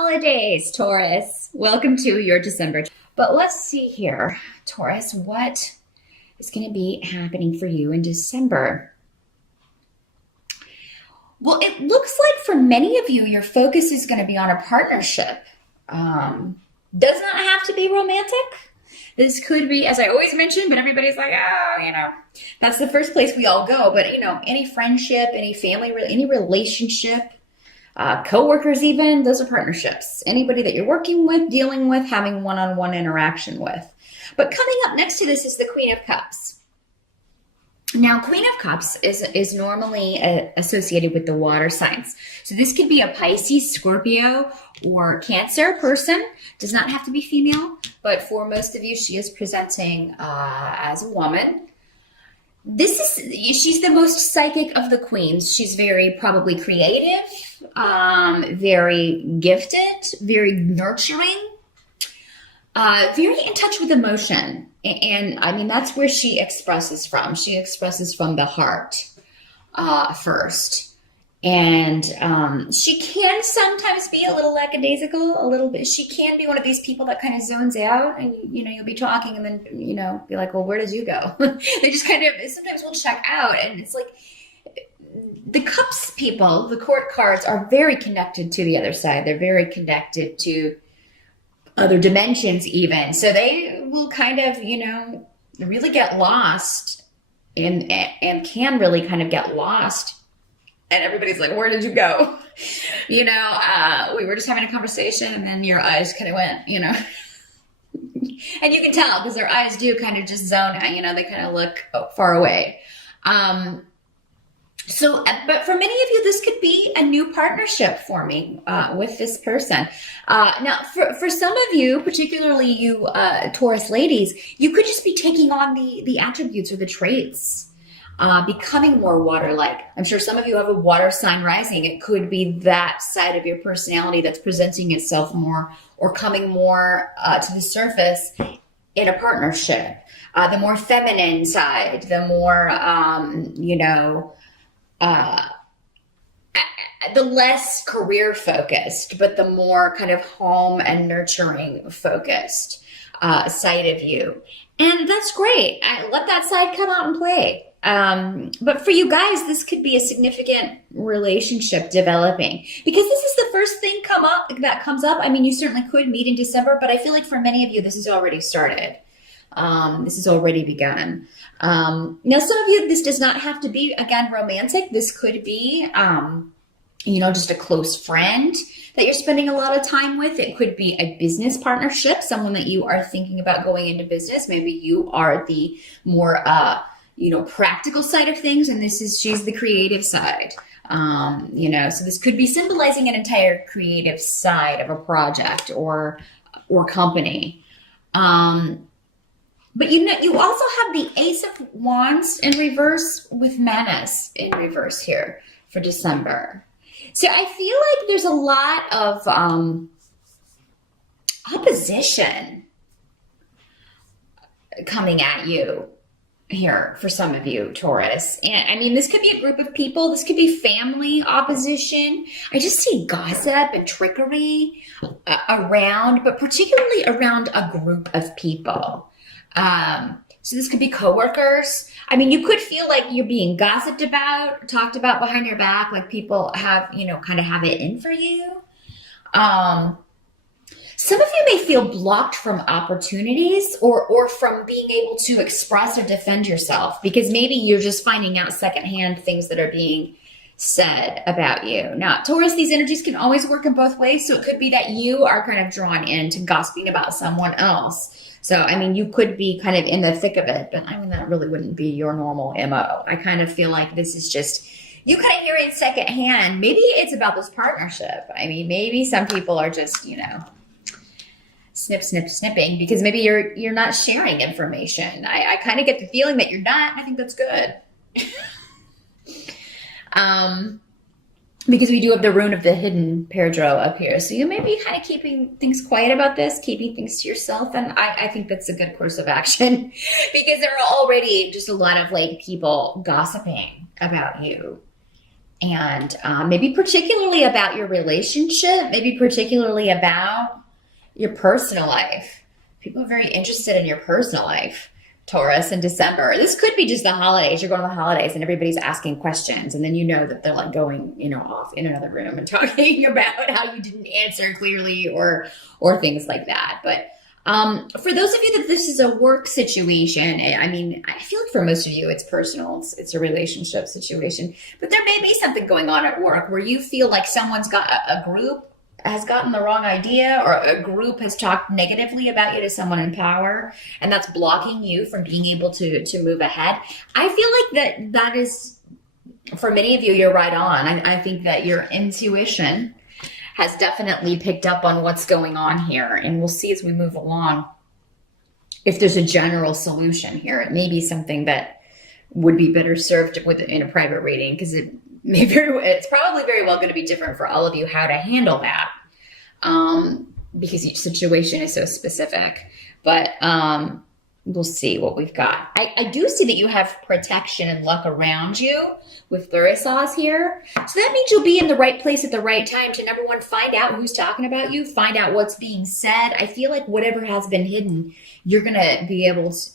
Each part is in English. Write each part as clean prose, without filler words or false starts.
holidays, Taurus. Welcome to your December. But let's see here, Taurus, what is going to be happening for you in December? Well, it looks like for many of you, your focus is going to be on a partnership. Does not have to be romantic. This could be, as I always mention, but everybody's like, that's the first place we all go. But, any friendship, any family, any relationship, coworkers even, those are partnerships. Anybody that you're working with, dealing with, having one-on-one interaction with. But coming up next to this is the Queen of Cups. Now, Queen of Cups is normally associated with the water signs. So this could be a Pisces, Scorpio, or Cancer person. Does not have to be female, but for most of you, she is presenting as a woman. She's the most psychic of the queens. She's very probably creative, very gifted, very nurturing, very in touch with emotion. And I mean, that's where she expresses from. She expresses from the heart first. And she can sometimes be a little lackadaisical, a little bit. She can be one of these people that kind of zones out and, you'll be talking and then, be like, well, where did you go? They just kind of sometimes will check out. And it's like the cups people, the court cards are very connected to the other side. They're very connected to other dimensions even. So they will kind of, really get lost and can really kind of get lost. And everybody's like, where did you go? We were just having a conversation and then your eyes kind of went, and you can tell because their eyes do kind of just zone out, they kind of look far away. But for many of you, this could be a new partnership forming with this person. Now, for some of you, particularly you Taurus ladies, you could just be taking on the attributes or the traits, becoming more water-like. I'm sure some of you have a water sign rising. It could be that side of your personality that's presenting itself more or coming more to the surface in a partnership. The more feminine side, the more, the less career focused, but the more kind of home and nurturing focused side of you. And that's great. Let that side come out and play. But for you guys, this could be a significant relationship developing because this is the first thing that comes up. I mean, you certainly could meet in December, but I feel like for many of you, this has already started. This has already begun. Now, some of you, this does not have to be, again, romantic. This could be, just a close friend that you're spending a lot of time with. It could be a business partnership, someone that you are thinking about going into business. Maybe you are the more, practical side of things, and she's the creative side. So this could be symbolizing an entire creative side of a project or company. But you also have the Ace of Wands in reverse with Menace in reverse here for December. So I feel like there's a lot of opposition coming at you here for some of you, Taurus. And I mean, this could be a group of people. This could be family opposition. I just see gossip and trickery around, but particularly around a group of people. So this could be coworkers. I mean, you could feel like you're being gossiped about, talked about behind your back, like people have, kind of have it in for you. Some of you may feel blocked from opportunities or from being able to express or defend yourself because maybe you're just finding out secondhand things that are being said about you. Now, Taurus, these energies can always work in both ways. So it could be that you are kind of drawn into gossiping about someone else. So, I mean, you could be kind of in the thick of it, but I mean, that really wouldn't be your normal MO. I kind of feel like this is just, you kind of hear it secondhand. Maybe it's about this partnership. I mean, maybe some people are just, snipping because maybe you're not sharing information. I kind of get the feeling that you're not. I think that's good. Because we do have the rune of the hidden Pedro up here. So you may be kind of keeping things quiet about this, keeping things to yourself. And I think that's a good course of action because there are already just a lot of people gossiping about you. and maybe particularly about your relationship, maybe particularly about your personal life. People are very interested in your personal life, Taurus, in December. This could be just the holidays. You're going to the holidays and everybody's asking questions, and then you know that they're like going, off in another room and talking about how you didn't answer clearly or things like that. But for those of you that this is a work situation, I mean, I feel like for most of you, it's personal. It's a relationship situation, but there may be something going on at work where you feel like someone's got a group has gotten the wrong idea, or a group has talked negatively about you to someone in power, and that's blocking you from being able to move ahead. I feel like that is, for many of you, you're right on. I think that your intuition has definitely picked up on what's going on here, and we'll see as we move along if there's a general solution here. It may be something that would be better served in a private reading, because it's probably very well going to be different for all of you how to handle that, because each situation is so specific. But we'll see what we've got. I do see that you have protection and luck around you with Taurus here. So that means you'll be in the right place at the right time to, number one, find out who's talking about you, find out what's being said. I feel like whatever has been hidden, you're going to be able to,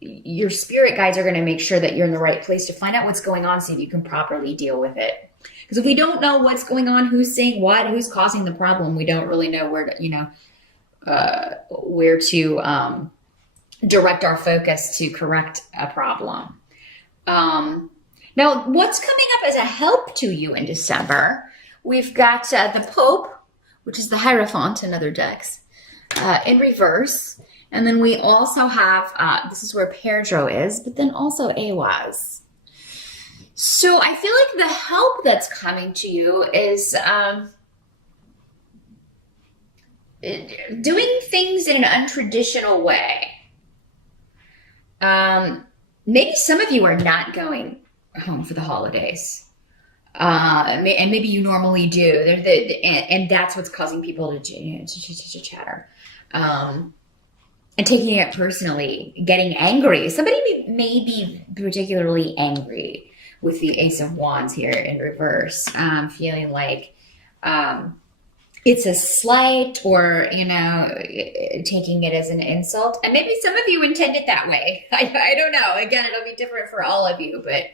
your spirit guides are going to make sure that you're in the right place to find out what's going on, so you can properly deal with it. Because if we don't know what's going on, who's saying what, who's causing the problem, we don't really know where to, direct our focus to correct a problem. Now, what's coming up as a help to you in December? We've got the Pope, which is the Hierophant in other decks, in reverse. And then we also have, this is where Pedro is, but then also Awaz. So I feel like the help that's coming to you is doing things in an untraditional way. Maybe some of you are not going home for the holidays. And maybe you normally do. And that's what's causing people to chatter. And taking it personally, getting angry. Somebody may be particularly angry with the Ace of Wands here in reverse, feeling like it's a slight, or, taking it as an insult. And maybe some of you intend it that way. I don't know. Again, it'll be different for all of you, but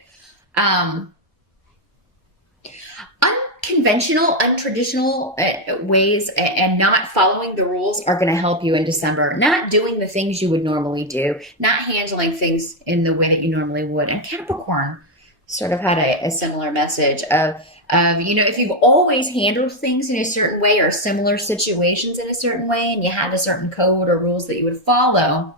unconventional, untraditional ways and not following the rules are going to help you in December. Not doing the things you would normally do, not handling things in the way that you normally would. And Capricorn sort of had a similar message of, if you've always handled things in a certain way, or similar situations in a certain way, and you had a certain code or rules that you would follow,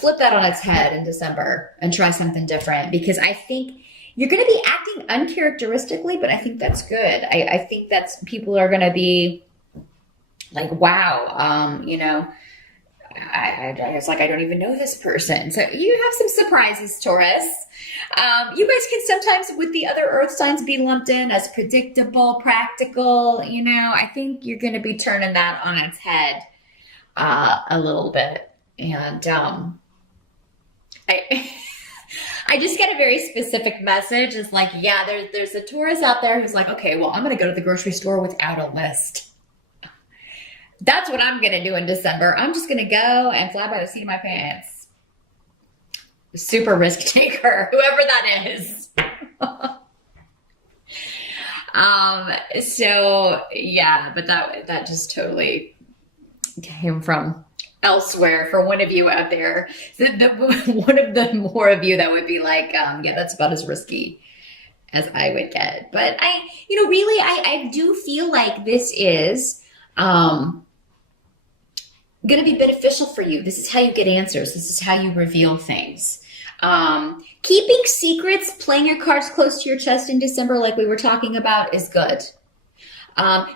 flip that on its head in December and try something different, because I think you're going to be acting uncharacteristically, but I think that's good. I think that's, people are going to be like, wow, it's like, I don't even know this person. So you have some surprises, Taurus. You guys can sometimes, with the other earth signs, be lumped in as predictable, practical. I think you're going to be turning that on its head a little bit. And I just get a very specific message. It's like, yeah, there's a Taurus out there who's like, okay, well, I'm going to go to the grocery store without a list. That's what I'm going to do in December. I'm just going to go and fly by the seat of my pants. Super risk taker, whoever that is. So yeah, but that just totally came from elsewhere for one of you out there. One of the more of you that would be like, yeah, that's about as risky as I would get. But I do feel like this is going to be beneficial for you. This is how you get answers. This is how you reveal things. Keeping secrets, playing your cards close to your chest in December, like we were talking about, is good.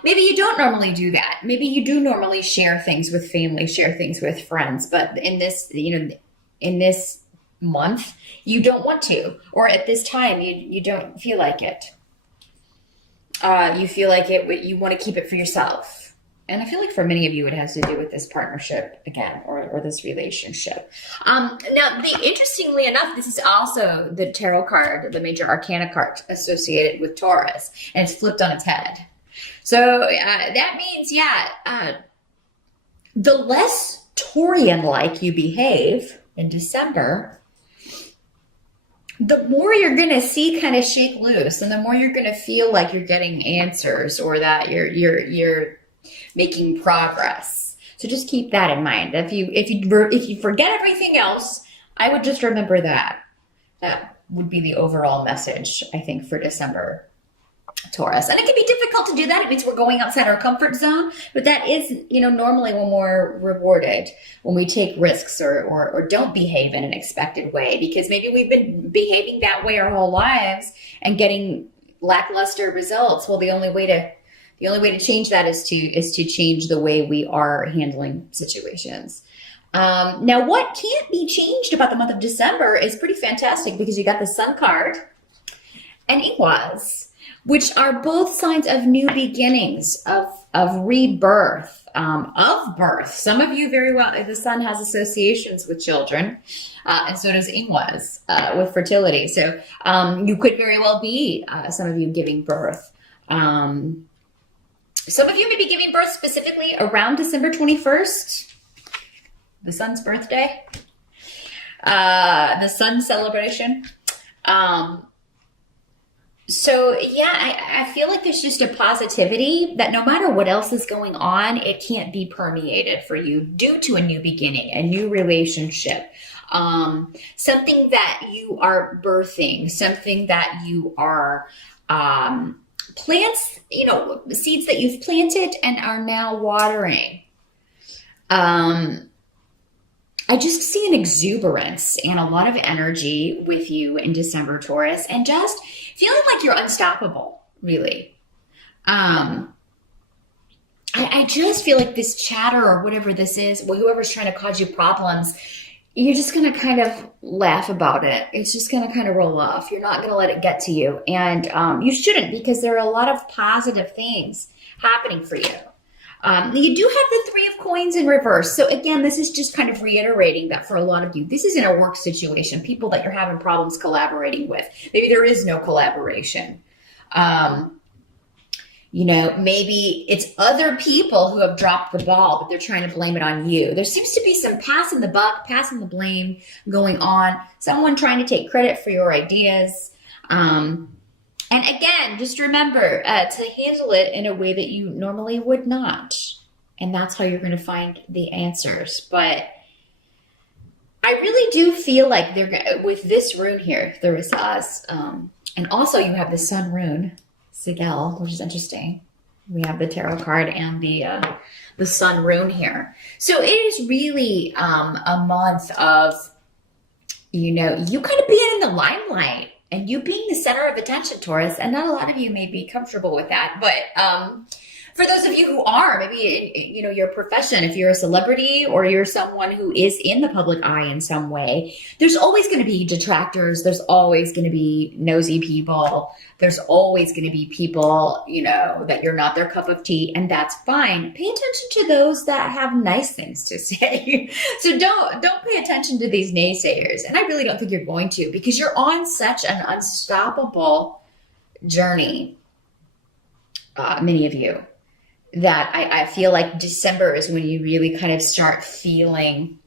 Maybe you don't normally do that. Maybe you do normally share things with family, share things with friends, but in this, in this month, you don't want to, or at this time, you don't feel like it. You feel like you want to keep it for yourself. And I feel like for many of you, it has to do with this partnership again, or this relationship. Now, interestingly enough, this is also the tarot card, the major arcana card associated with Taurus, and it's flipped on its head. So that means, the less Taurian-like you behave in December, the more you're going to see kind of shake loose, and the more you're going to feel like you're getting answers, or that you're making progress. So just keep that in mind. If you forget everything else, I would just remember that. That would be the overall message, I think, for December, Taurus. And it can be difficult to do that. It means we're going outside our comfort zone, but that is, normally when we're rewarded, when we take risks or don't behave in an expected way, because maybe we've been behaving that way our whole lives and getting lackluster results. Well, the only way to change that is to change the way we are handling situations. Now, what can't be changed about the month of December is pretty fantastic, because you got the Sun card and Iwas, which are both signs of new beginnings, of rebirth, of birth. Some of you very well, the Sun has associations with children, and so does Iwas with fertility. So you could very well be, some of you, giving birth. Some of you may be giving birth specifically around December 21st, the Sun's birthday, the Sun celebration. So yeah, I feel like there's just a positivity that no matter what else is going on, it can't be permeated for you due to a new beginning, a new relationship, something that you are birthing, something that you are, plants, seeds that you've planted and are now watering. I just see an exuberance and a lot of energy with you in December, Taurus, and just feeling like you're unstoppable, really. I just feel like this chatter or whatever this is, whoever's trying to cause you problems, you're just going to kind of laugh about it. It's just going to kind of roll off. You're not going to let it get to you. And you shouldn't, because there are a lot of positive things happening for you. You do have the Three of Coins in reverse. So again, this is just kind of reiterating that for a lot of you, this is in a work situation, people that you're having problems collaborating with. Maybe there is no collaboration. Maybe it's other people who have dropped the ball, but they're trying to blame it on you. There seems to be some passing the buck, passing the blame going on. Someone trying to take credit for your ideas. And again, just remember to handle it in a way that you normally would not. And that's how you're going to find the answers. But I really do feel like with this rune here, there is us. And also you have the Sun rune, Sigel, which is interesting. We have the tarot card and the Sun rune here. So it is really a month of, you kind of being in the limelight. And you being the center of attention, Taurus, and not a lot of you may be comfortable with that, but for those of you who are, maybe, your profession, if you're a celebrity or you're someone who is in the public eye in some way, there's always going to be detractors. There's always going to be nosy people. There's always going to be people, that you're not their cup of tea, and that's fine. Pay attention to those that have nice things to say. So don't pay attention to these naysayers. And I really don't think you're going to, because you're on such an unstoppable journey, many of you, that I feel like December is when you really kind of start feeling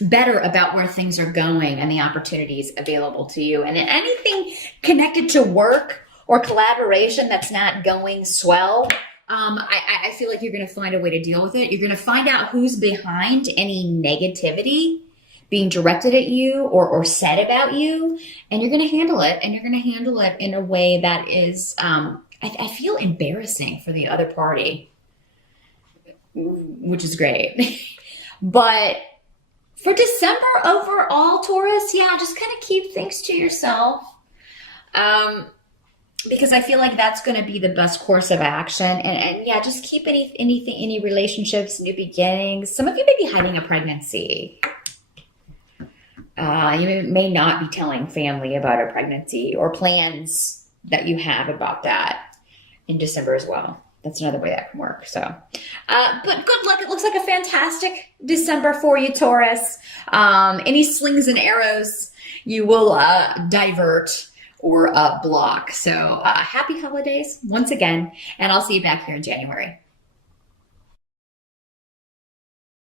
better about where things are going and the opportunities available to you. And anything connected to work or collaboration that's not going swell, I feel like you're going to find a way to deal with it. You're going to find out who's behind any negativity being directed at you or said about you, and you're going to handle it. And you're going to handle it in a way that is, I feel, embarrassing for the other party, which is great. But for December overall, Taurus, just kind of keep things to yourself. Because I feel like that's going to be the best course of action. And just keep any relationships, new beginnings. Some of you may be hiding a pregnancy. You may not be telling family about a pregnancy or plans that you have about that in December as well. That's another way that can work. So, but good luck. It looks like a fantastic December for you, Taurus. Any slings and arrows you will divert or block. So happy holidays once again, and I'll see you back here in January.